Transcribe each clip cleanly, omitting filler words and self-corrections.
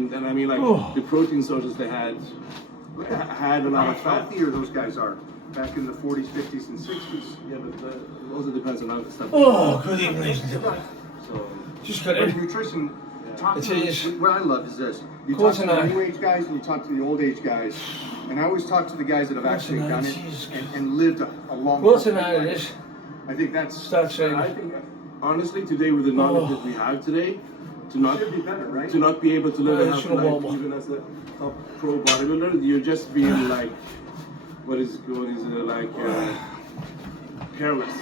And I mean, like the protein sources they had a lot of How fat. healthier those guys are back in the 40s, 50s, and 60s. Yeah, but it also depends on other stuff. Oh, good evening, ladies and gentlemen. So Just got But in. nutrition, talk It to is. what I love is this. You talk Course to the not. new age guys and you talk to the old age guys. And I always talk to the guys that have Course actually not. done it Jesus. and lived a long What's the life. matter with this? I think that's Start saying I think honestly today with the knowledge that we have today, should be better, right? to not be able to live a Yeah, healthy sure, life well, even as a top pro bodybuilder, you're just being like careless.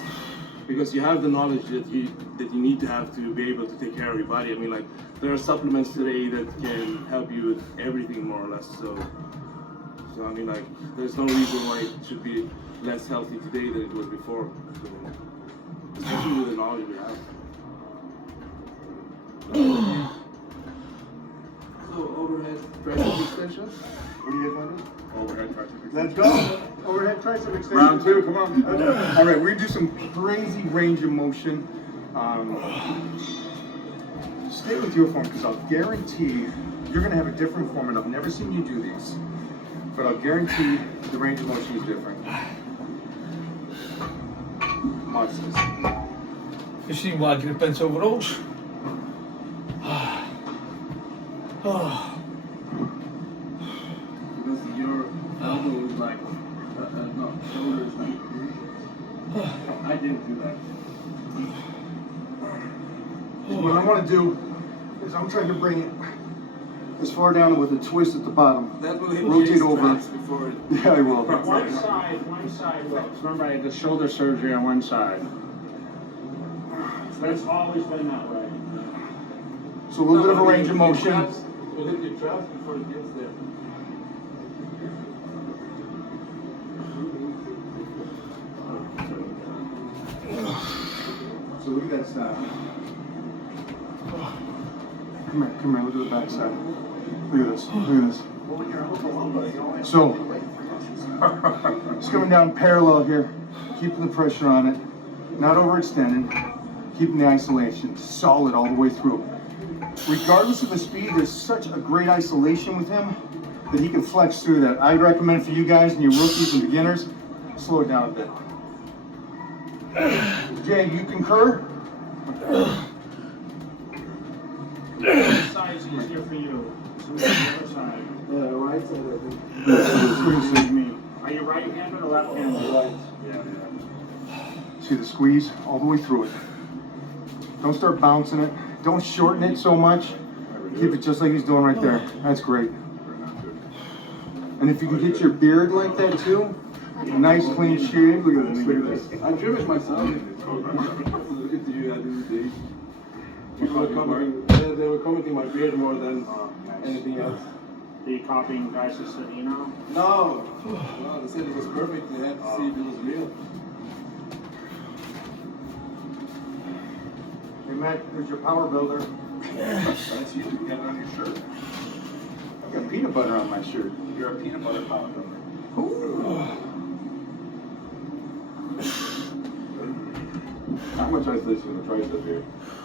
Because you have the knowledge that you need to have to be able to take care of your body. I mean, like there are supplements today that can help you with everything more or less. So I mean, like there's no reason why it should be less healthy today than it was before. So, especially with the knowledge we have. So overhead tricep extension. What do you guys want to do? Overhead tricep extension. Let's go. Overhead tricep extension. Round two, come on. All right, we're gonna do some crazy range of motion. Stay with your form because I'll guarantee you're gonna have a different form, and I've never seen you do these. But I'll guarantee the range of motion is different. Watch this. You see why I get bent over those? Oh, Because your elbow is like, no, shoulder is like, I didn't do that. What I want to do is I'm trying to bring it as far down with a twist at the bottom. That will hit Rotate your over. straps before it. Yeah, I will. One side works. Remember, I had the shoulder surgery on one side. But it's always been that way. So a little bit of a range of motion. Will hit your traps before it gets there. So look at that side. Come here, look at the back side. Look at this, look at this. So, it's coming down parallel here, keeping the pressure on it, not overextending, keeping the isolation solid all the way through. Regardless of the speed, there's such a great isolation with him that he can flex through that. I'd recommend for you guys and your rookies and beginners, slow it down a bit. Jay, you concur? Which side's easier for you? So which is the other side? Right side, I think. Are you right-handed or left-handed? Right. Yeah. See the squeeze all the way through it. Don't start bouncing it. Don't shorten it so much. Keep it just like he's doing right there. That's great. And if you can get your beard like that too, a nice clean shave. Look at this. Look at this. I trim it myself. Look at you, I do the days. People were commenting, they were commenting my beard more than anything else. Are you copying guys that said, you know? No, they said it was perfect. They had to see if it was real. Hey Matt, there's your power builder. That's you. You got it on your shirt. I got peanut butter on my shirt. You're a peanut butter power builder. How much isolation in the tricep here?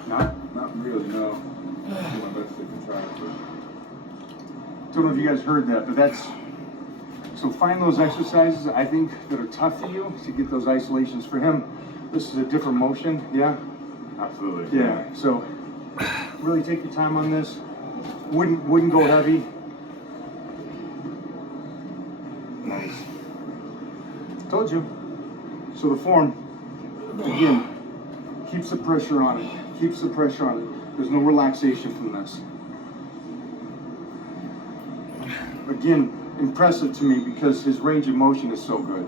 Not really, no. I'll do my best to control it. Don't know if you guys heard that, but that's, so find those exercises I think that are tough for you to get those isolations for him. This is a different motion, yeah? Absolutely. Yeah, so really take your time on this. Wouldn't go heavy. Nice. Told you. So the form, again, keeps the pressure on it. Keeps the pressure on it. There's no relaxation from this. Again, impressive to me because his range of motion is so good.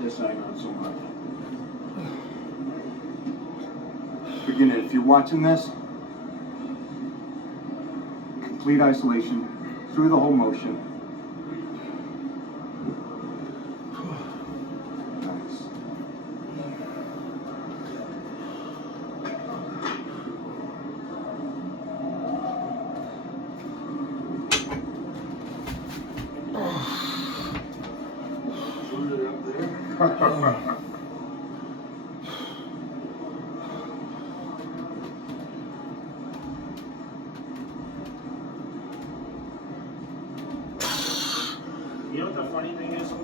This side not so much. Again, if you're watching this, complete isolation through the whole motion. Nice. Shoulder up there.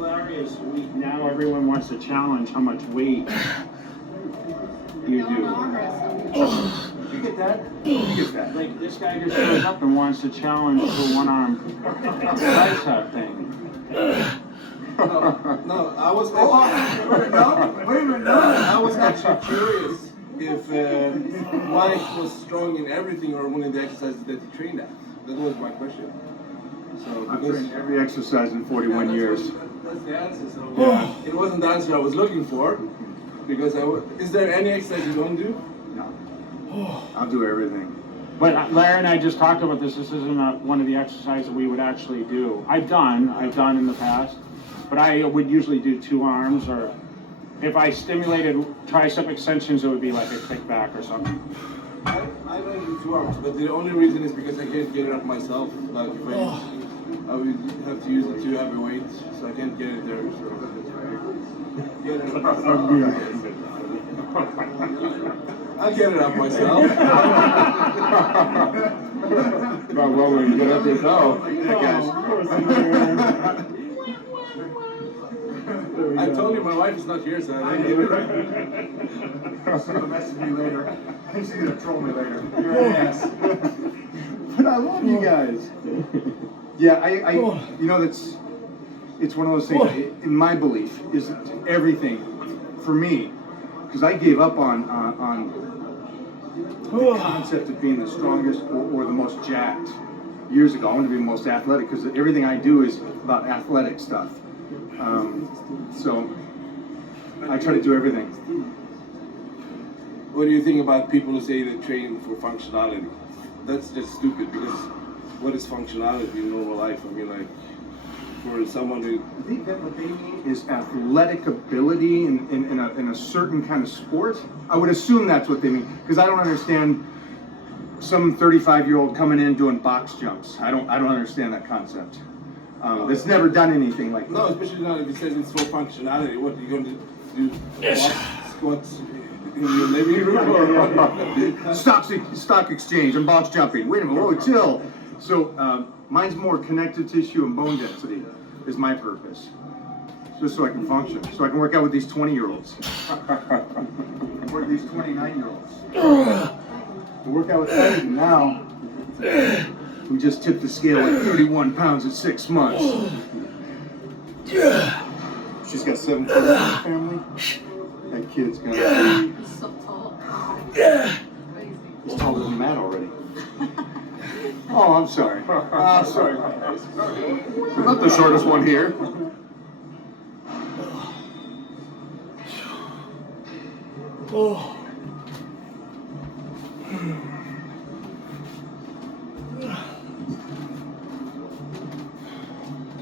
couple areas. Now everyone wants to challenge how much weight you do. You get that? You get that? Like this guy just shows up and wants to challenge the one-arm tricep thing. No, I was No, wait a minute, no. I was actually curious if Mike was strong in everything or only the exercises that he trained at. That was my question. So I've trained every exercise in 41 years. That's the answer. So it wasn't the answer I was looking for. Because is there any exercise you don't do? No. I'll do everything. But Larry and I just talked about this. This isn't one of the exercises we would actually do. I've done in the past, but I would usually do 2 arms, or if I stimulated tricep extensions, it would be like a kickback or something. I don't do 2 arms, but the only reason is because I can't get it up myself. Like if I would have to use a 2 heavy weight, so I can't get it there. So get it up. I'll get it up myself. Not well when you get up yourself. I told you my wife is not here, so I didn't get it. She's gonna message me later. I think she's gonna troll me later. You're an ass. But I love you guys. Yeah, I you know, it's one of those things. In my belief, is everything for me, because I gave up on the concept of being the strongest or the most jacked years ago. I want to be the most athletic because everything I do is about athletic stuff. So I try to do everything. What do you think about people who say they train for functionality? That's just stupid because what is functionality in normal life? I mean, like, for someone who... I think that what they mean is athletic ability in a certain kind of sport. I would assume that's what they mean, because I don't understand some 35-year-old coming in doing box jumps. I don't understand that concept. That's never done anything like that. No, especially not if it says it's for functionality. What, are you going to do? Squats in your living room? Or Stock exchange and box jumping. Wait a minute, whoa, chill. So mine's more connective tissue and bone density is my purpose. Just so I can function. So I can work out with these 20-year-olds. Work with these 29-year-olds. Work out with Eddie now. We just tipped the scale at 31 pounds at 6 months. She's got 7 kids in the family. That kid's gonna be So tall. he's taller than Matt already. Oh, I'm sorry. I'm sorry. I'm not the shortest one here. Oh.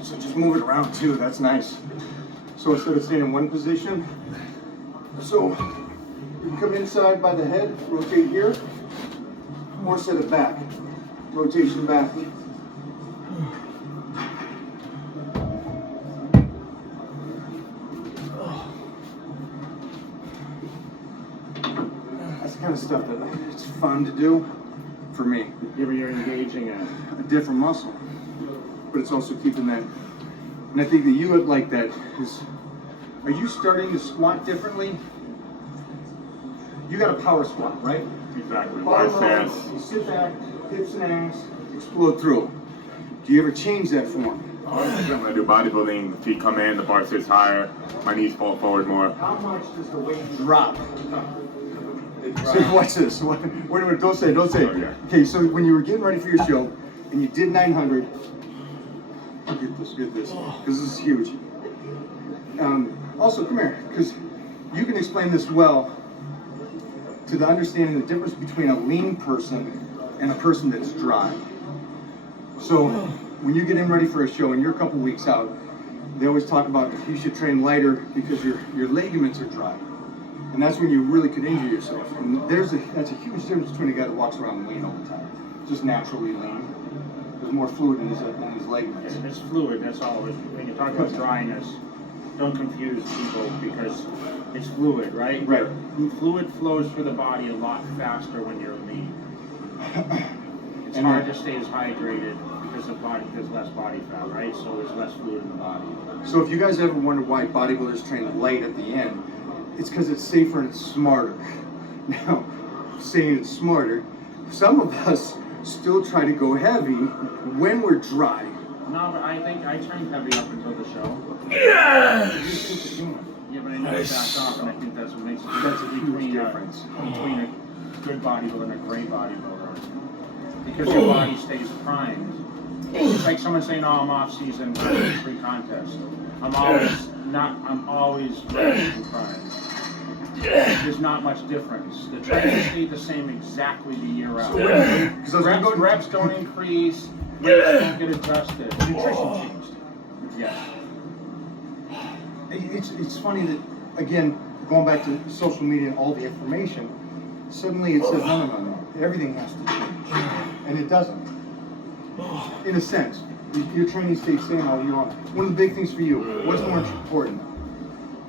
So just move it around too, that's nice. So instead of staying in one position, so you can come inside by the head, rotate here, or set it back. Rotation back. That's the kind of stuff that it's fun to do for me. You're engaging A different muscle, but it's also keeping that. And I think that you would like that. Are you starting to squat differently? You got a power squat, right? Exactly. Bottom Wide row, stance. you sit back, hips and ass, explode through. Do you ever change that form? When I do bodybuilding, the feet come in, the bar sits higher, my knees fall forward more. How much does the weight drop? So watch this. Wait a minute, don't say it, don't say it. Oh, yeah. Okay, so when you were getting ready for your show and you did 900, get this, because this is huge. Also, come here, because you can explain this well to the understanding the difference between a lean person and a person that's dry. So when you get in ready for a show and you're a couple weeks out, they always talk about you should train lighter because your ligaments are dry. And that's when you really could injure yourself. And that's a huge difference between a guy that walks around lean all the time, just naturally lean. There's more fluid in his ligaments. It's fluid, that's all. When you talk about dryness, don't confuse people because it's fluid, right? Right. Fluid flows through the body a lot faster when you're lean. It's And hard then- to stay as hydrated because there's less body fat, right? So there's less fluid in the body. So if you guys ever wonder why bodybuilders train light at the end, it's because it's safer and it's smarter. Now, saying it's smarter, some of us still try to go heavy when we're dry. No, but I think I trained heavy up until the show. Yes! Yeah, but I never backed off, and I think that's what makes That's a huge difference. between a good bodybuilder and a great bodybuilder. Because your body stays primed. It's like someone saying, "Oh, I'm off season, pre-contest." I'm always ready and primed. There's not much difference. The trainings stay the same exactly the year out. Reps don't increase, weights don't get adjusted. Nutrition changed. Yes. It's funny that, again, going back to social media and all the information, suddenly it says, no, everything has to change. And it doesn't. In a sense, your training stays same all year long. One of the big things for you, what's more important?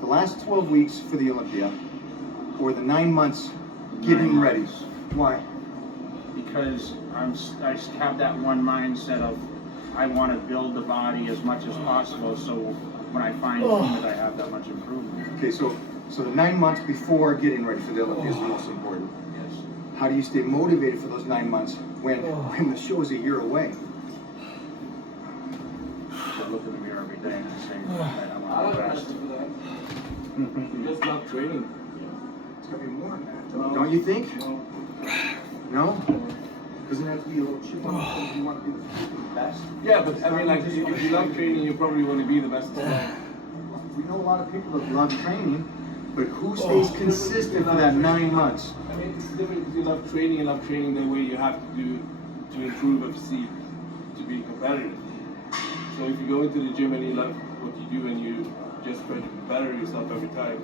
The last 12 weeks for the Olympia, or the 9 months getting ready? Why? Because I have that one mindset of I want to build the body as much as possible, so when I fine tune it, I have that much improvement. Okay, so the 9 months before getting ready for the Olympia is the most important. Yes. How do you stay motivated for those 9 months when the show is a year away? So I look in the mirror every day and I say, I'm I the don't best. know that. You just love training. It's gotta be more than that. Don't you think? No? Doesn't it have to be a little chip on the shoulder? You want to be the best? Yeah, but I mean, like, if you love training, you probably want to be the best. We know a lot of people that love training, but who stays consistent for that 9 months? I mean, it's different because you love training and love training the way you have to do to improve a physique, to be competitive. So if you go into the gym and you love what you do and you just try to better yourself every time,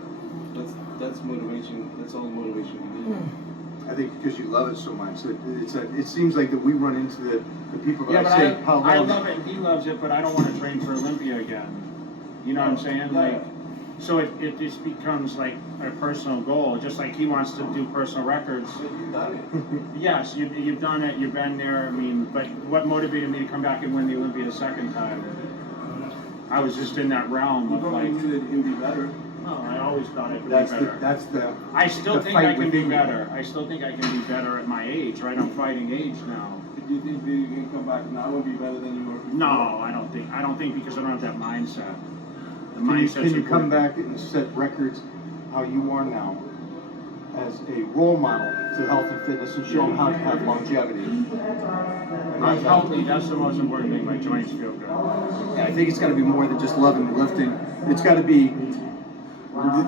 that's motivation. That's all motivation you need. I think because you love it so much. It seems like that we run into the people that Yeah, but say, how I long? love it and he loves it, but I don't want to train for Olympia again. You know what I'm saying? Like, so it just becomes like a personal goal, just like he wants to do personal records. But you've done it. Yes, you've done it, you've been there. I mean, but what motivated me to come back and win the Olympia a second time? I was just in that realm You of probably like, knew that you can be better. no, I always thought I could That's be the, better. that's the, I still the think fight I can be within you. better. I still think I can be better at my age, right? I'm fighting age now. Do you think that you can come back now and be better than you were before? No, I don't think because I don't have that mindset. The Can you, mindset's can you come important. back and set records how you are now as a role model to health and fitness and show them how to have longevity? I'm healthy. That's the most important thing. My joints feel good. Yeah, I think it's got to be more than just loving lifting. It's got to be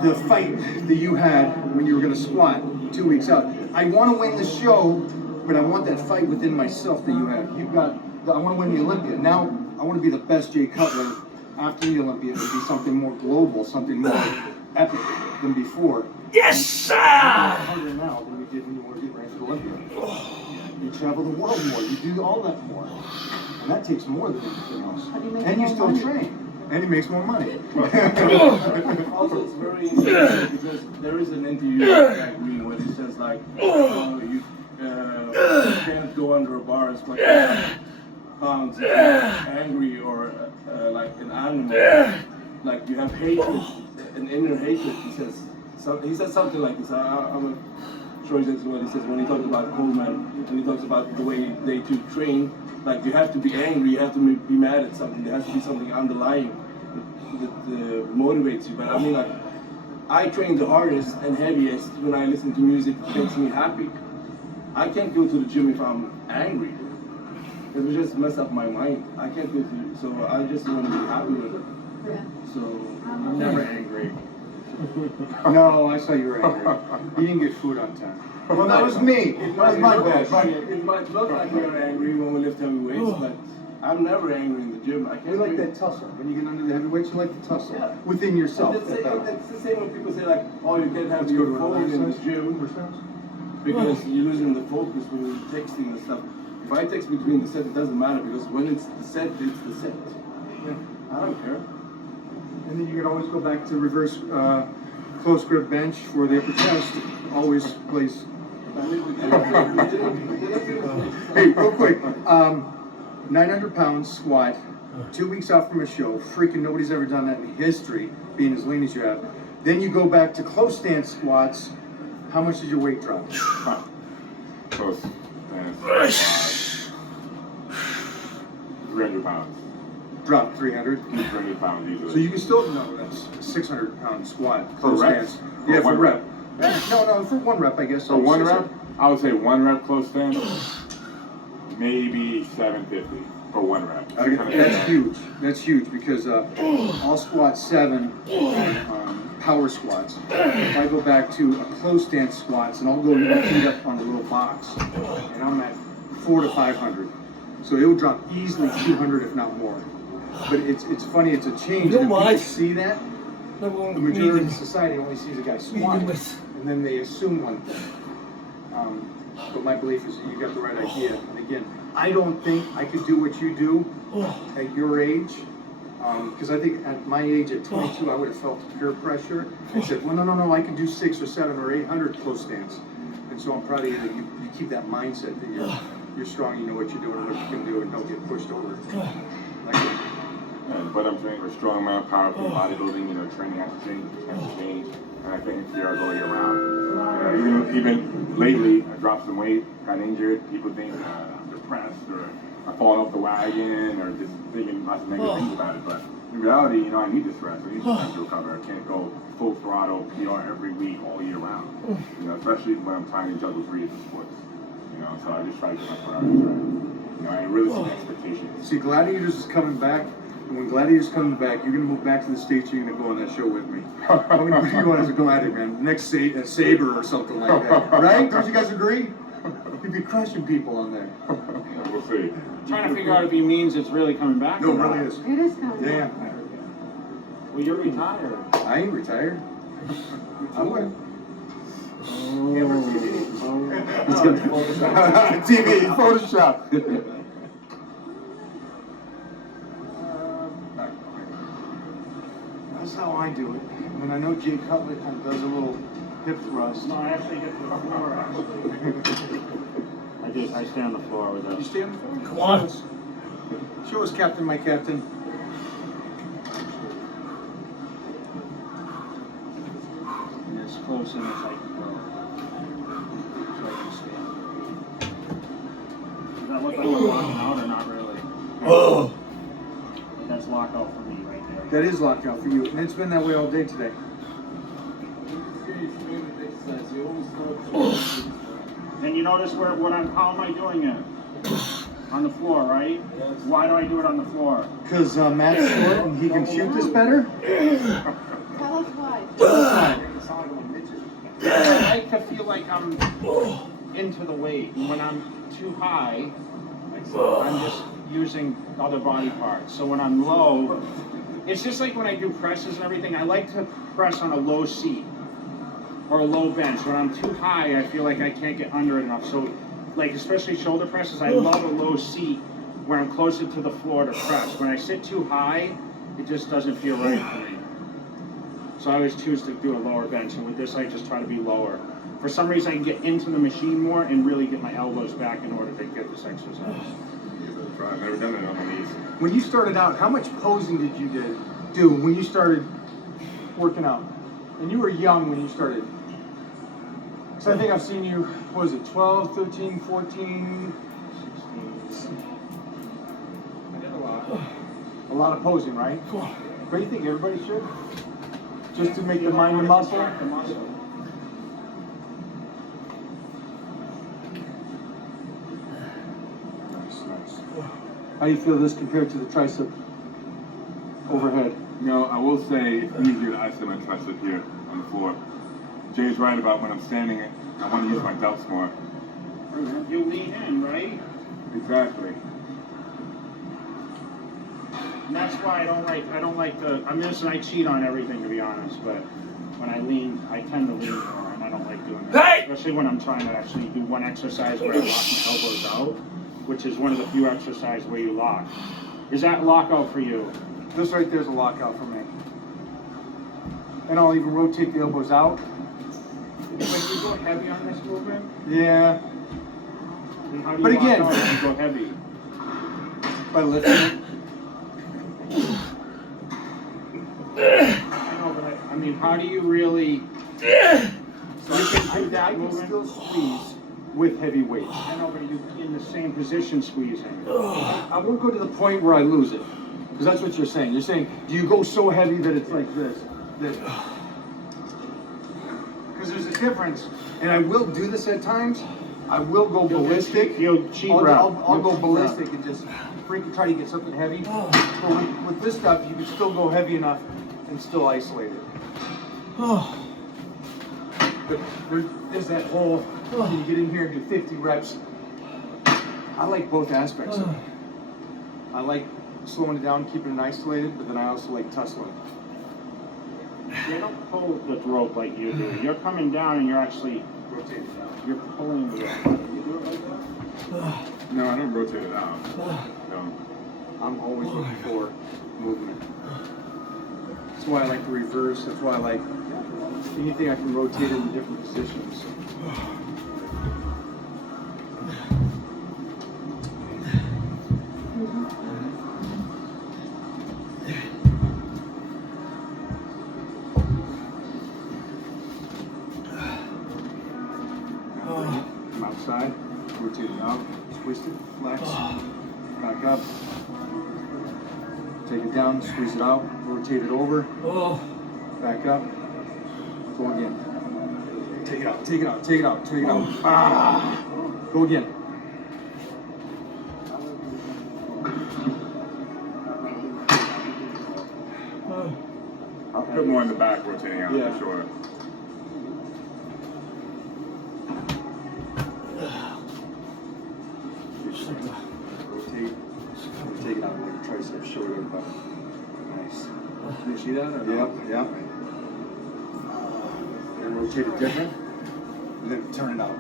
the fight that you had when you were going to squat 2 weeks out. I want to win the show, but I want that fight within myself that you had. I want to win the Olympia. Now I want to be the best Jay Cutler after the Olympia. It would be something more global, something more epic than before. Yes, sir! Harder now than you did when you were getting ready for the Olympia. You travel the world more. You do all that more, and that takes more than anything else. And you still train, and he makes more money. Also, it's very interesting because there is an interview with Jack Green where he says like, you can't go under a bar and squat 5 pounds if you're angry or like an animal. Like you have hatred, an inner hatred. He says something like this. I'm sure that's what he says when he talks about Coleman and he talks about the way they two train. Like you have to be angry, you have to be mad at something. There has to be something underlying that motivates you. But I mean, like I train the hardest and heaviest when I listen to music that makes me happy. I can't go to the gym if I'm angry. It would just mess up my mind. I can't go to, so I just want to be happy with it. So I'm never angry. No, I saw you were angry. You didn't get food on time. Well, that was me. That was my bad. It might look like we're angry when we lift heavy weights, but I'm never angry in the gym. I You can't like drink. that tussle. When you get under the heavyweights, you like the tussle. Yeah. Within yourself. It's that battle. the same when people say like, oh, you can't have Let's go to your phone another in the exercise. gym because you're losing the focus when you're texting and stuff. If I text between the set, it doesn't matter because when it's the set, it's the set. Yeah. I don't care. And then you can always go back to reverse close grip bench for the upper chest. Always place Hey, real quick, 900 pounds squat, 2 weeks out from a show. Freaking nobody's ever done that in history, being as lean as you have. Then you go back to close stance squats. How much did your weight drop? Close. 300 pounds. Drop 300. 300 pounds easily. So you can still, no, that's a 600 pound squat. Close reps? stance. Yeah, For for one rep. No, for one rep, I guess. So one rep, I would say one rep close stance, maybe 750 for one rep. That's huge. That's huge because I'll squat 7 on power squats. If I go back to a close stance squats, and I'll go feet up on a little box, and I'm at 400 to 500. So it will drop easily 200 if not more. But it's funny, it's a change. And if people see that, the majority of society only sees a guy squat, and then they assume one thing. But my belief is that you got the right idea. And again, I don't think I could do what you do at your age. Because I think at my age, at 22, I would have felt peer pressure and said, well, no, I can do 600 or 700 or 800 close stance. And so I'm proud of you that you keep that mindset that you're strong, you know what you're doing and what you can do, and don't get pushed over. But I'm training for strongman, powerful bodybuilding, training has to change. And I think here I go year round. Even lately, I dropped some weight, got injured. People think I'm depressed or I'm falling off the wagon or just thinking lots of negative things about it. But in reality, I need this rest. I need some time to recover. I can't go full throttle PR every week all year round. Especially when I'm trying to juggle 3 different sports. So I just try to get my priorities right. I really see expectations. See, Gladiators is coming back. And when Gladiators comes back, you're going to move back to the States. You're going to go on that show with me. How many do you want as a Gladiator, man? Next Saber or something like that. Right? Don't you guys agree? You'd be crushing people on there. We'll see. Trying to figure out if he means it's really coming back. No, it really is. It is coming. Yeah. Well, you're retired. I ain't retired. I'm with TV, Photoshop. That's how I do it. I mean, I know Jay Cutler kind of does a little hip thrust. No, I actually get to the floor, actually. I stay on the floor with You us. stand for it? Come on. Show us, Captain, my captain. And as close in as I can go. So I can stand. Does that look like I'm locking out or not really? Oh. That's lockout for me right there. That is lockout for you, and it's been that way all day today. And you notice how am I doing it? On the floor, right? Why do I do it on the floor? Because Matt's short and he can shoot this better. Tell us why. I like to feel like I'm into the weight. When I'm too high, I'm just using other body parts. So when I'm low, it's just like when I do presses and everything, I like to press on a low seat or a low bench. When I'm too high, I feel like I can't get under it enough. So like especially shoulder presses, I love a low seat where I'm closer to the floor to press. When I sit too high, it just doesn't feel right for me. So I always choose to do a lower bench, and with this I just try to be lower. For some reason I can get into the machine more and really get my elbows back in order to get this exercise. I've never done it on my knees. When you started out, how much posing did you do when you started working out? And you were young when you started. So I think I've seen you, what was it, 12, 13, 14? 16. I did a lot. A lot of posing, right? What do you think everybody should? Just to make the mind a muscle? The muscle. Nice. How do you feel this compared to the tricep overhead? I will say it's easier to isolate my tricep here on the floor. Jay's right about when I'm standing, I want to use my delts more. You lean in, right? Exactly. And that's why I don't like I cheat on everything to be honest, but when I lean, I tend to lean more and I don't like doing that. Hey! Especially when I'm trying to actually do one exercise where I lock my elbows out, which is one of the few exercises where you lock. Is that lockout for you? This right there is a lockout for me. And I'll even rotate the elbows out. When you go heavy on this movement, Yeah, and how do you But walk again- out when you go heavy? by lifting it. I know, but I mean, how do you really? So you can do that movement. still squeeze with heavy weight. I know, but you in the same position squeezing. I won't go to the point where I lose it, because that's what you're saying. You're saying, do you go so heavy that it's like this? Because there's a difference, and I will do this at times. I will go ballistic. You'll cheat I'll route. go You'll cheat ballistic and just freaking try to get something heavy. But with this stuff, you can still go heavy enough and still isolate it. But there's that whole, can you get in here and do 50 reps? I like both aspects of it. I like slowing it down, keeping it isolated, but then I also like tussling. They don't pull the rope like you do. You're coming down and you're actually Rotate it down. you're pulling the rope. You do it like that? No, I don't rotate it out. No. I'm always looking for movement. That's why I like the reverse. That's why I like anything I can rotate into different positions. Come outside, rotate it out, twist it, flex, back up. Take it down, squeeze it out, rotate it over, back up, go again. Take it out, take it out, take it out, take it out. Ah! Go again. I'll put more in the back rotating out Yeah. for sure. Rotate, take it out like a tricep shoulder. Nice. Can you see that? Or yep, yep. And rotate it different. And then turn it out.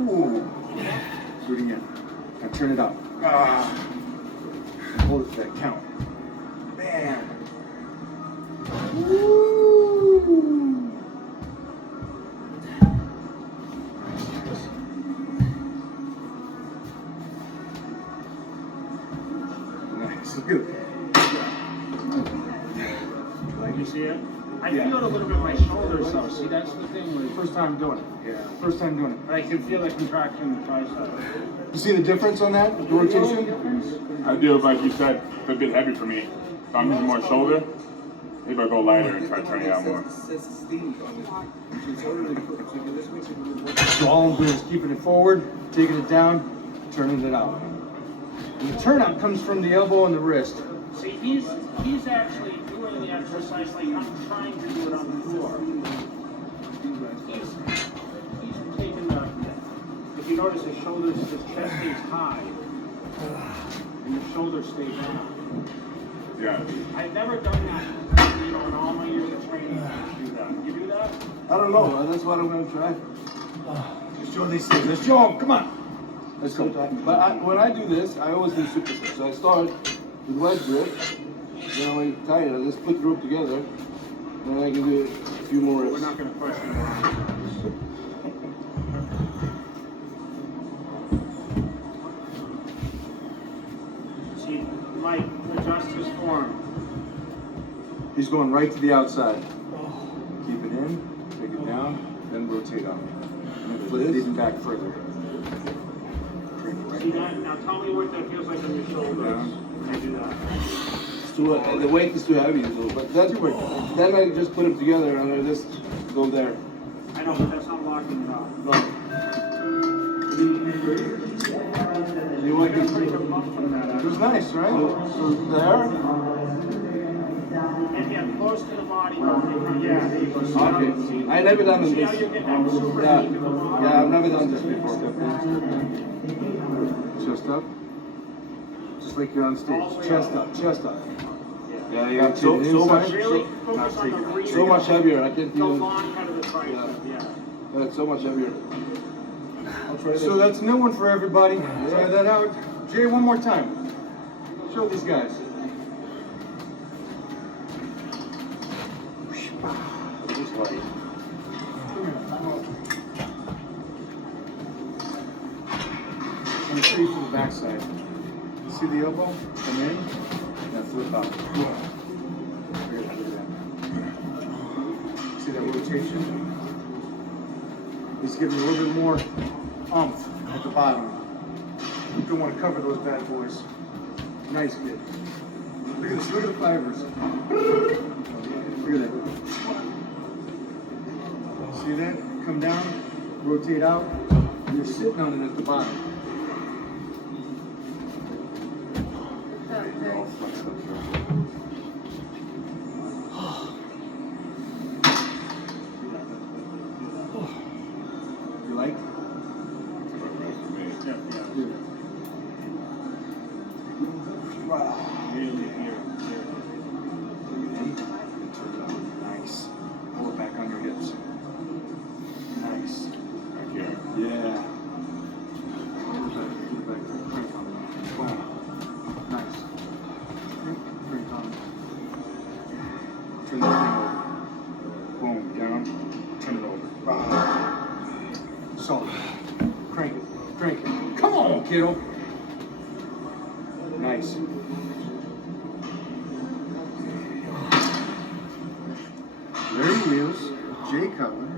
Ooh. Do it again. Now turn it out. Ah. And hold it for that count. Bam. Woo. Nice. Look at it. Like you see it? I Yeah. feel it a little bit in my shoulders though. See, that's the thing. Like, First time doing it. Yeah. First time doing it. but I can feel the contraction in the tricep. You see the difference on that? The rotation? I do, but like you said, it's a bit heavy for me. If I'm using more shoulder, maybe I'll go lighter and try turning it out more. So all I'm doing is keeping it forward, taking it down, turning it out. And the turnout comes from the elbow and the wrist. See, he's actually doing the exercise like I'm trying to do it on the floor. He's taking the. If you notice, his shoulders, his chest stays high, and the shoulders stay down. Yeah. I've never done that, you know, in all my years of training. I do that. You do that? I don't know. That's what I'm going to try. Let's show these things. Let's show them. Come on. Let's go. But when I do this, I always do superset. So I start with wedge grip, then when I tie it, I just put the rope together, then I can do a few more We're reps. not going to question that. See, Mike, adjust his form. He's going right to the outside. Keep it in, take it down, then rotate on it. And then flip it even back further. Turn it right See back. that? Now tell me what that feels like on your shoulders. I do that. It's the weight is too heavy, so, but that's then I just put them together and I just go there. I know, but that's not locking it up. No. You like You're it? pretty good bump from that, It actually. was nice, right? So there. And yeah, close to the body. Yeah, there you go. See how- Okay. I never done See how this. you get that super Yeah. deep in the body? Yeah, I've never done this before. Chest up. Just like you're on stage. Chest up, chest up. Yeah, you got so much, Really focus on the breathing. so much heavier. I can't The even. long head of the tricep, yeah. It's so much heavier. I'll try So that. that's a new one for everybody. Try that out. Jay, one more time. Show these guys. Just like. backside. See the elbow? Come in. Now flip out. Look at that. See that rotation? He's giving you a little bit more oomph at the bottom. You don't want to cover those bad boys. Nice kid. Look at this. Look at the fibers. Look at that. See that? Come down, rotate out. You're sitting on it at the bottom. You like? Wow. Nice. Pull it back on your hips. Nice. Yeah. Wow. Nice. Crank on. Turn that thing over. Boom. Down. Turn it over. Solid. Crank it. Crank it. Come on, kiddo. Nice. There he is, Jay Cutler.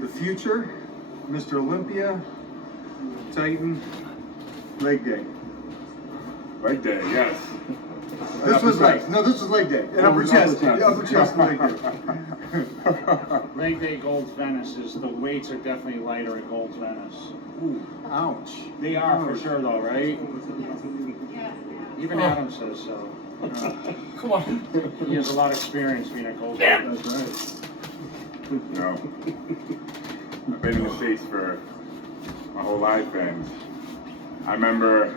The future, Mr. Olympia, Titan, leg day. Leg day, yes. This was leg. No, this was leg day. And upper chest. The upper chest leg day. Leg day Gold's Venice is, the weights are definitely lighter at Gold's Venice. Ooh, ouch. They are for sure though, right? Even Adam says so. Come on. He has a lot of experience being at Gold's Venice. That's right. No. I've been in the States for my whole life, and I remember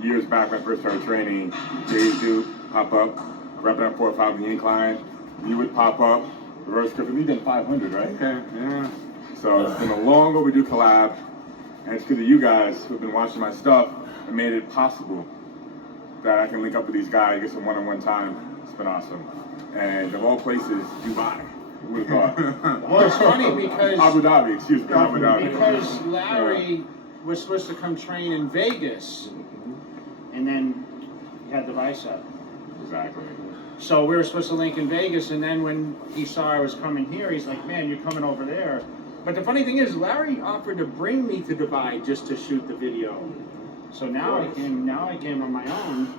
years back when I first started training, Jay's do pop up, repping up 4 or 5 on the incline. You would pop up, reverse grip, and we did 500, right? Okay, yeah. So it's been a long overdue collab, and it's good that you guys who've been watching my stuff have made it possible that I can link up with these guys, get some one-on-one time. It's been awesome. And of all places, Dubai. Who would have thought? Well, it's funny because Abu Dhabi, excuse me, Abu Dhabi. because Larry was supposed to come train in Vegas, and then he had the bicep. Exactly. So we were supposed to link in Vegas, and then when he saw I was coming here, he's like, "Man, you're coming over there." But the funny thing is, Larry offered to bring me to Dubai just to shoot the video. So now I came on my own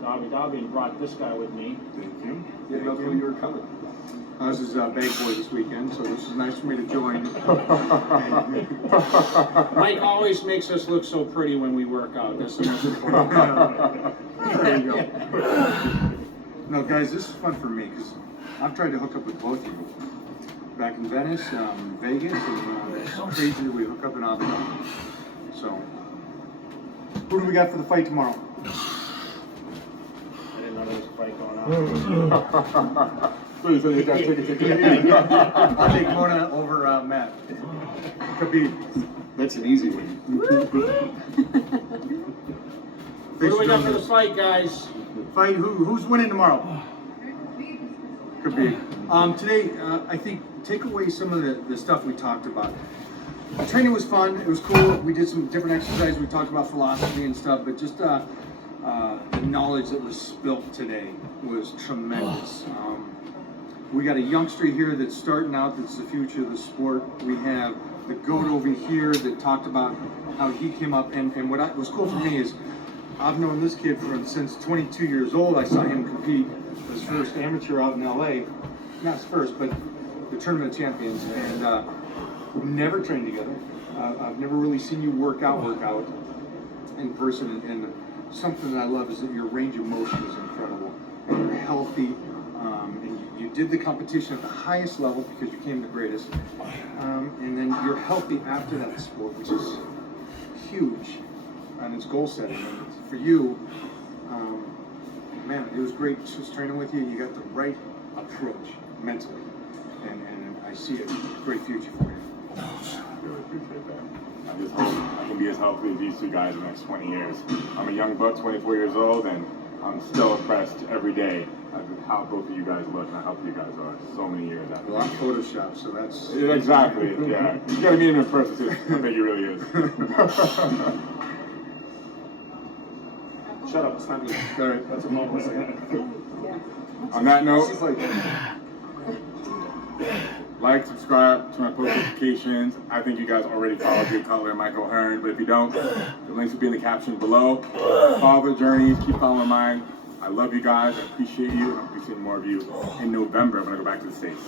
to Abu Dhabi and brought this guy with me. Thank you. Yeah, that's when you were coming. This is Bag Boy this weekend, so this is nice for me to join. Mike always makes us look so pretty when we work out. That's the most important. There you go. No, guys, this is fun for me because I've tried to hook up with both of you. Back in Venice, Vegas, and it's crazy that we hook up in Abu Dhabi. So, who do we got for the fight tomorrow? I didn't know there was a fight going on. Please, so you got ticket. I'll take Mona over Matt. Khabib. That's an easy one. Who do we got for the fight, guys? Fight, who's winning tomorrow? Khabib. Today, I think, take away some of the stuff we talked about. Training was fun. It was cool. We did some different exercises. We talked about philosophy and stuff, but just the knowledge that was spilt today was tremendous. We got a youngster here that's starting out, that's the future of the sport. We have the GOAT over here that talked about how he came up, and what was cool for me is I've known this kid since 22 years old. I saw him compete his first amateur out in LA. Not his first, but the Tournament of Champions, and we've never trained together. I've never really seen you work out in person, and something that I love is that your range of motion is incredible, and you're healthy, and you did the competition at the highest level because you came the greatest, and then you're healthy after that sport, which is huge, and it's goal setting. And for you, man, it was great just training with you. You got the right approach mentally, and I see a great future for you. I really appreciate that. I just hope I can be as healthy as these two guys in the next 20 years. I'm a young buck, 24 years old, and I'm still impressed every day at how both of you guys look and how healthy you guys are so many years after. A lot of Photoshop, so that's. Yeah, exactly, yeah. You gotta meet him in person too. I bet he really is. Shut up, it's time to All right. That's a moment. On that note, She's like, like, subscribe to my post notifications. I think you guys already follow Jay Cutler and Michael Hearn, but if you don't, the links will be in the caption below. Follow the journeys, keep following mine. I love you guys, I appreciate you, and I'll be seeing more of you in November when I go back to the States.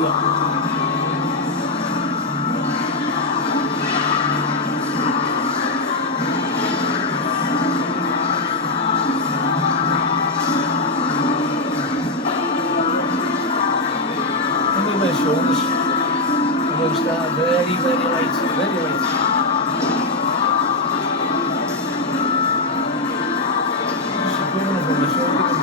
My shoulders. I'm going to start very, very light, very light. Just going over my shoulders.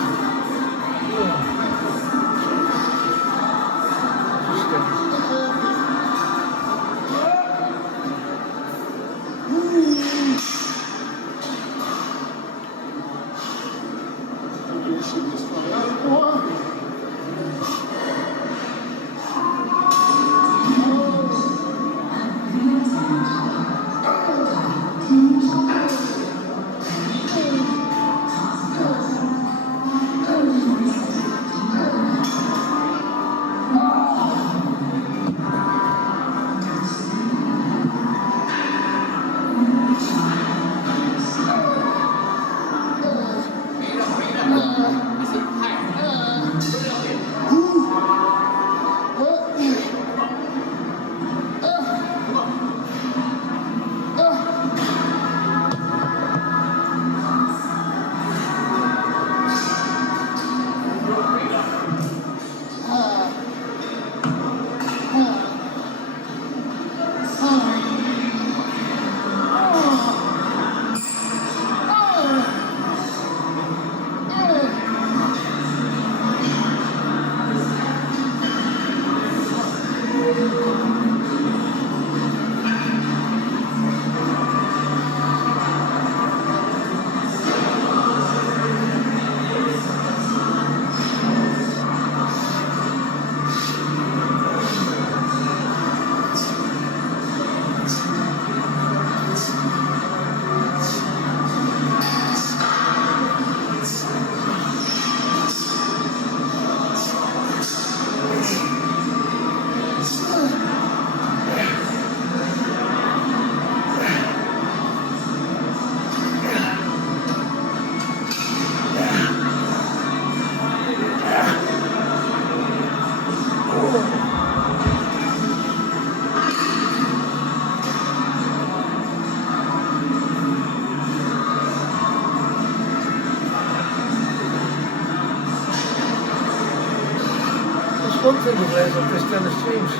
One thing we've learned of this Dennis James,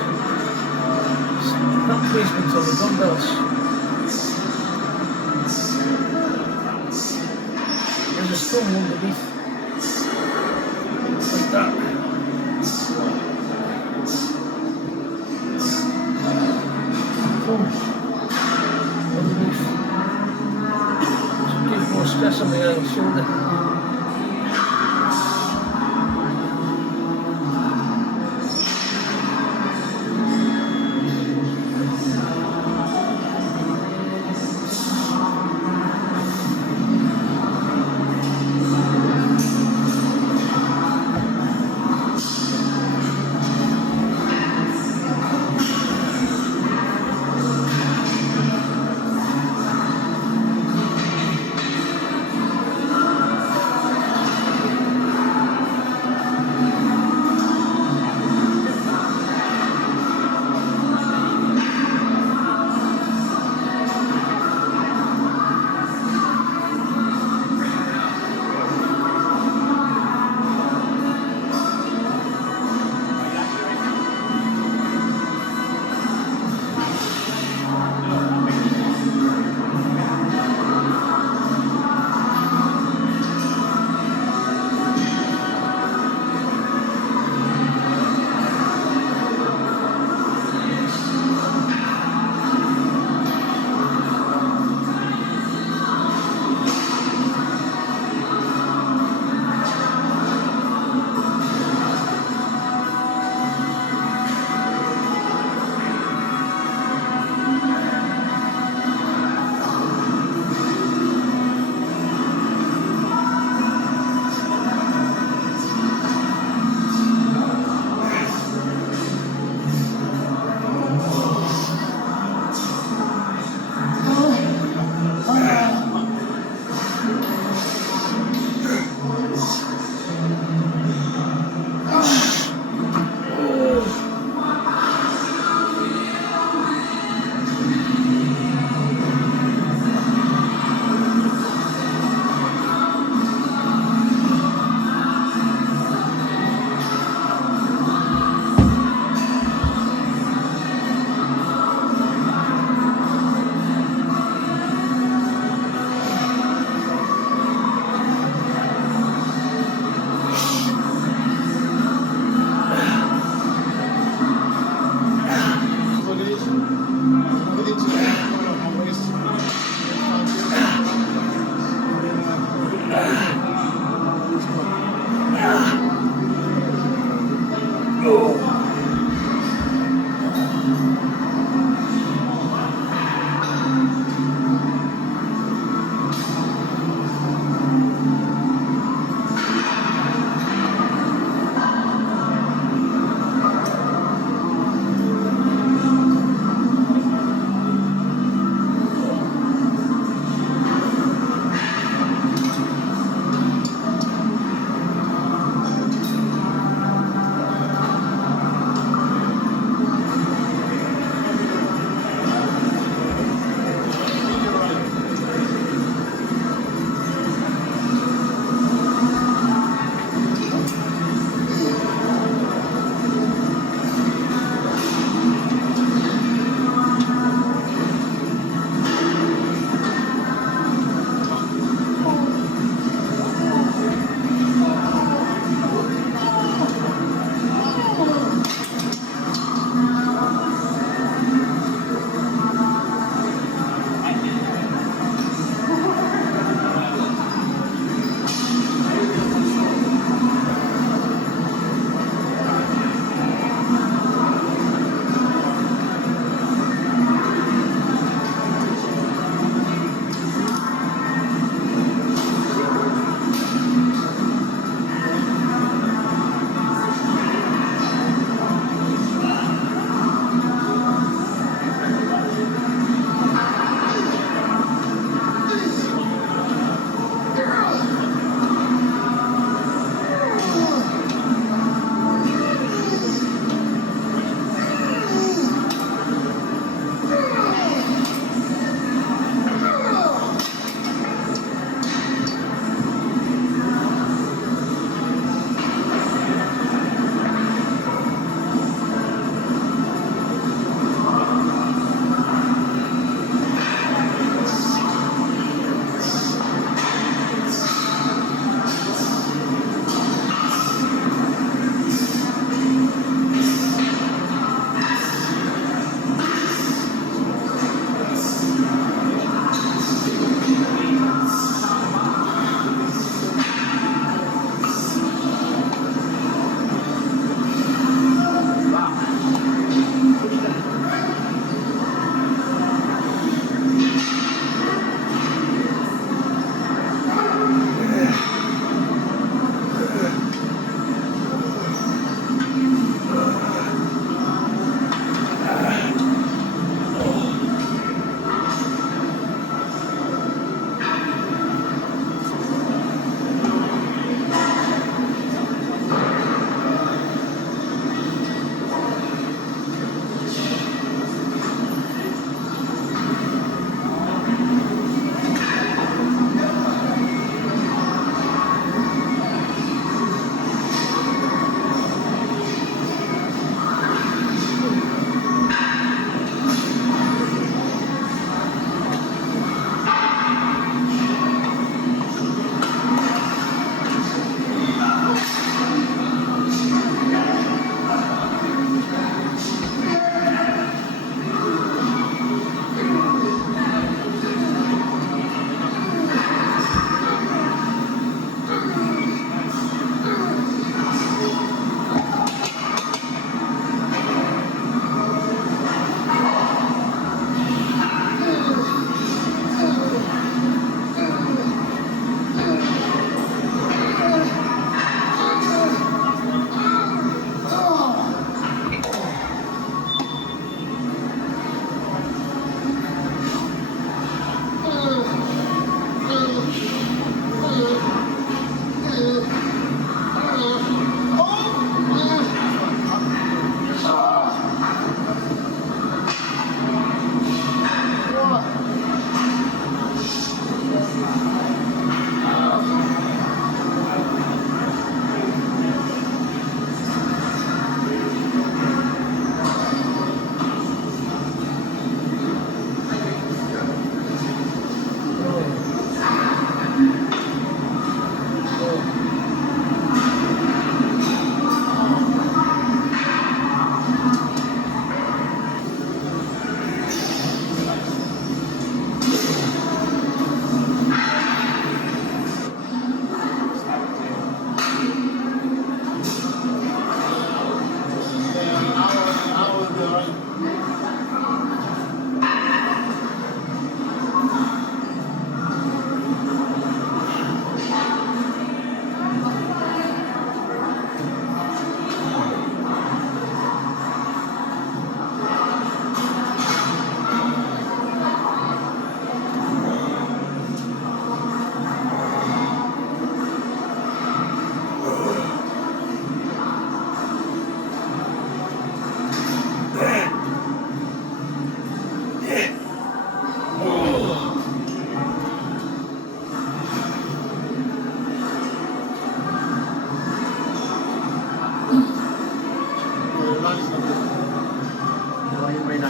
that placement on the dumbbells. There's a stone underneath, like that. Underneath. To give more stress on the shoulder.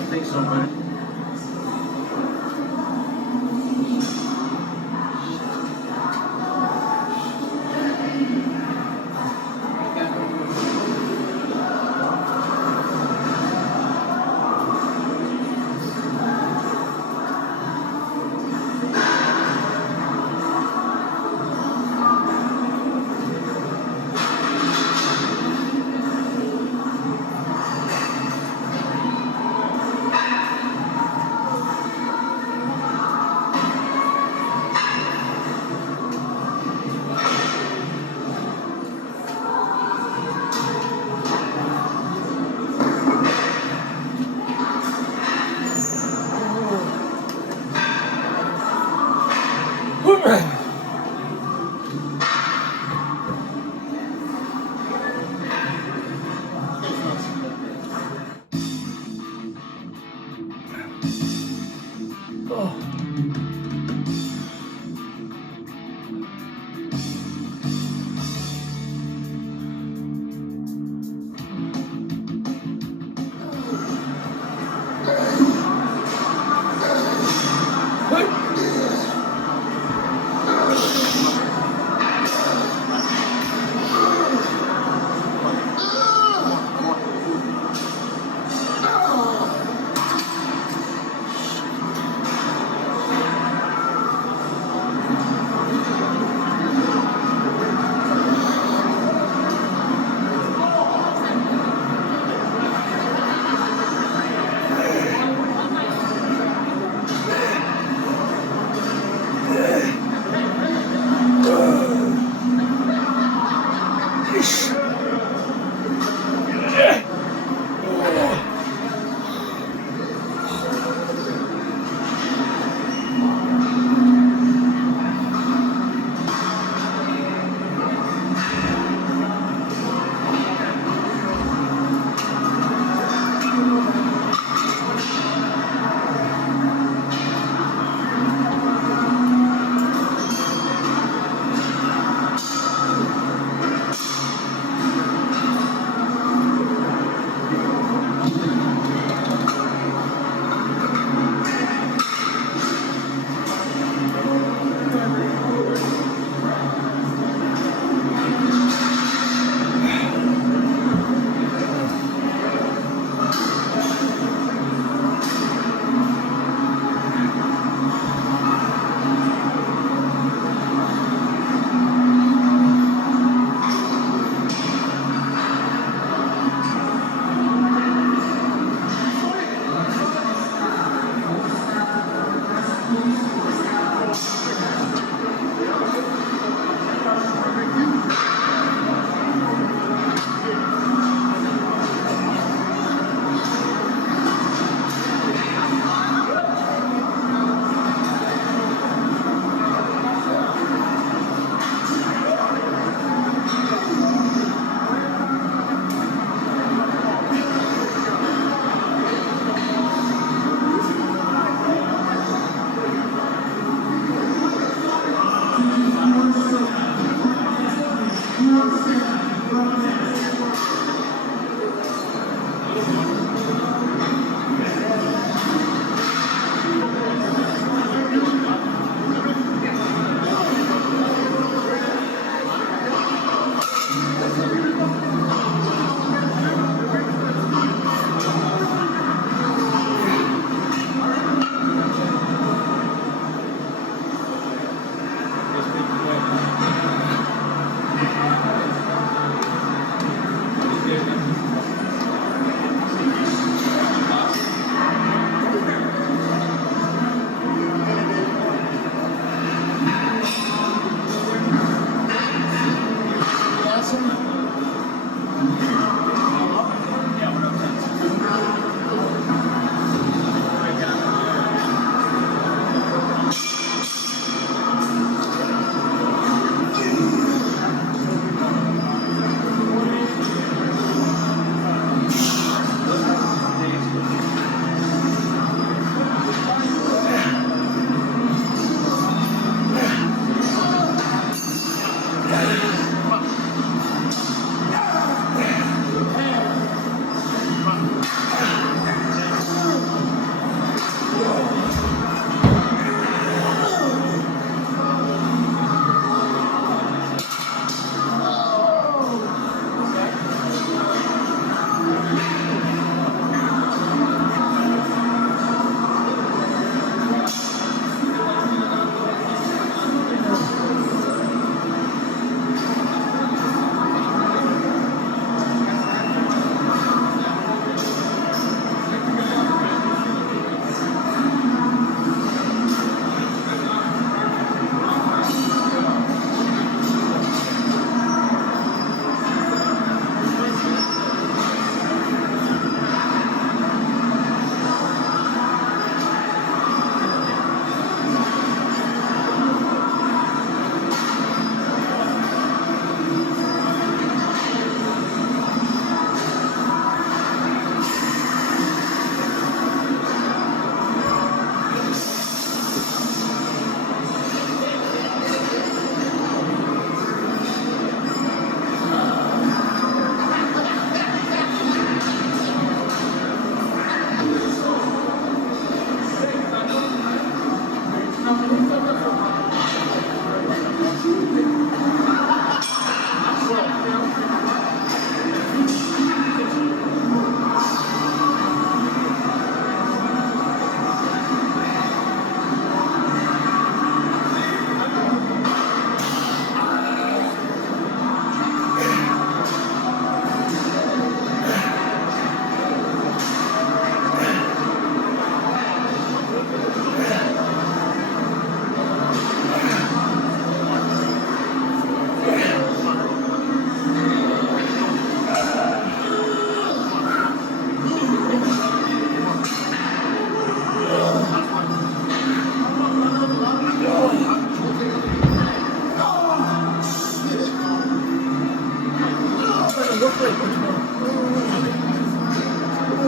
think so, but.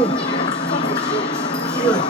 Feel it.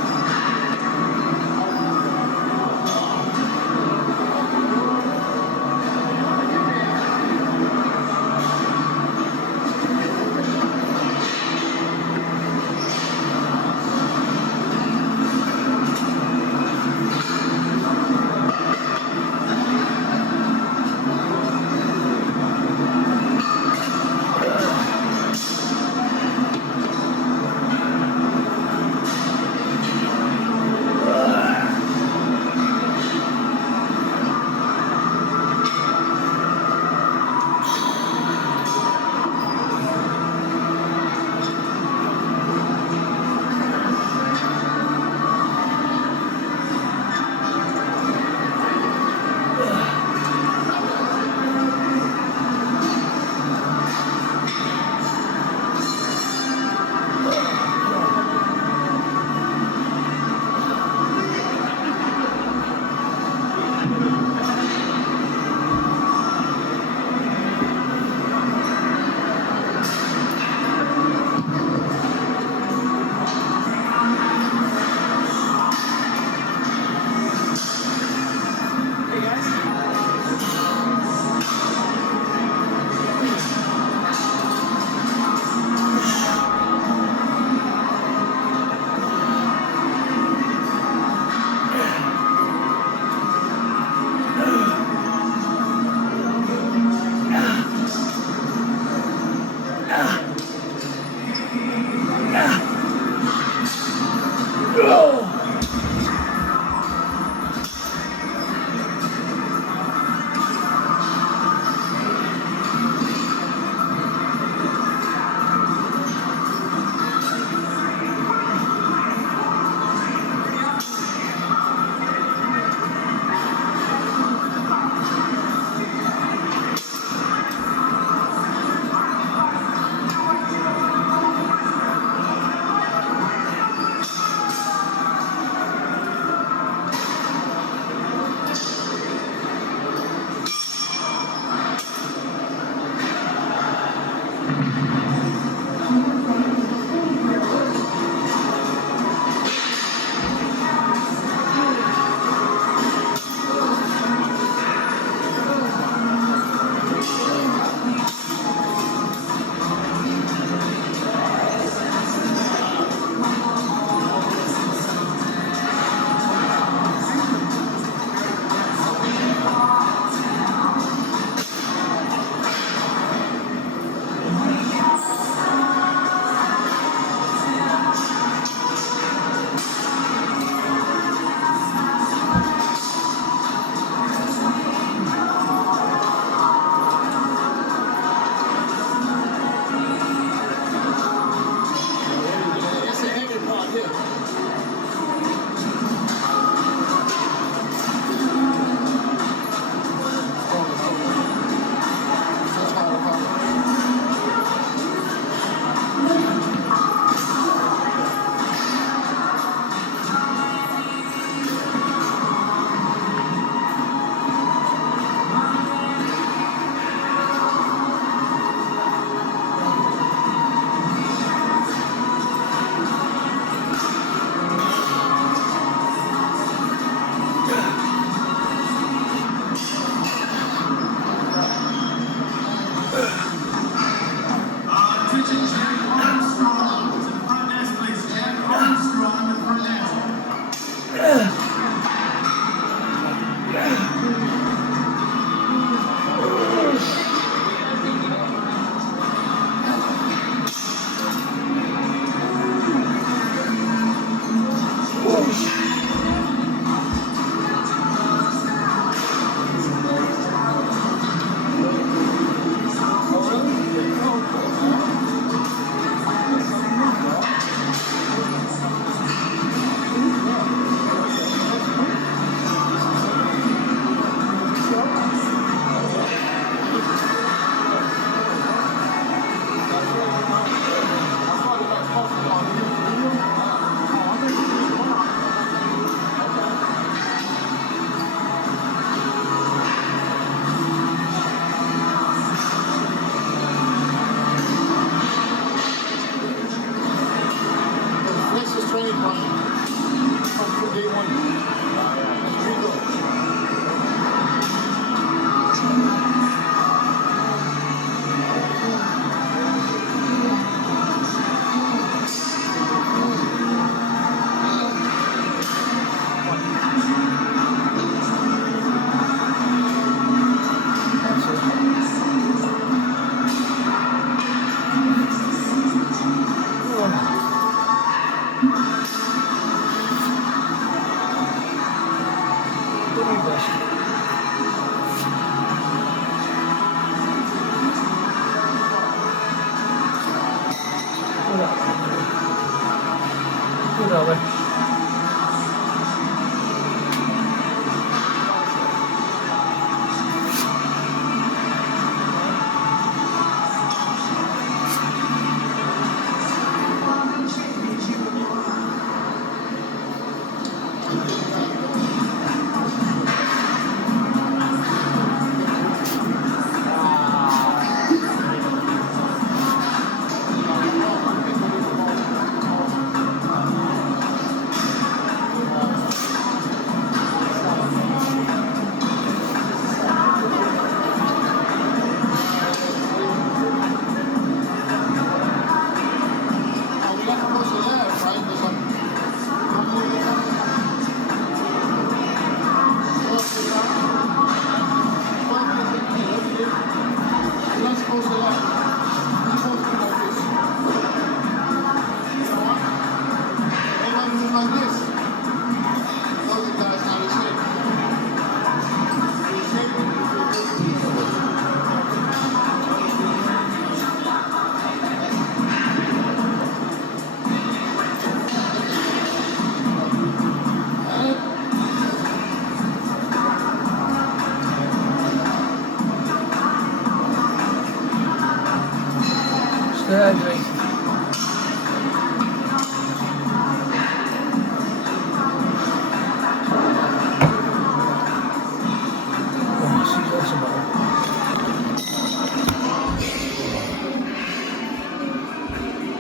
Congratulations.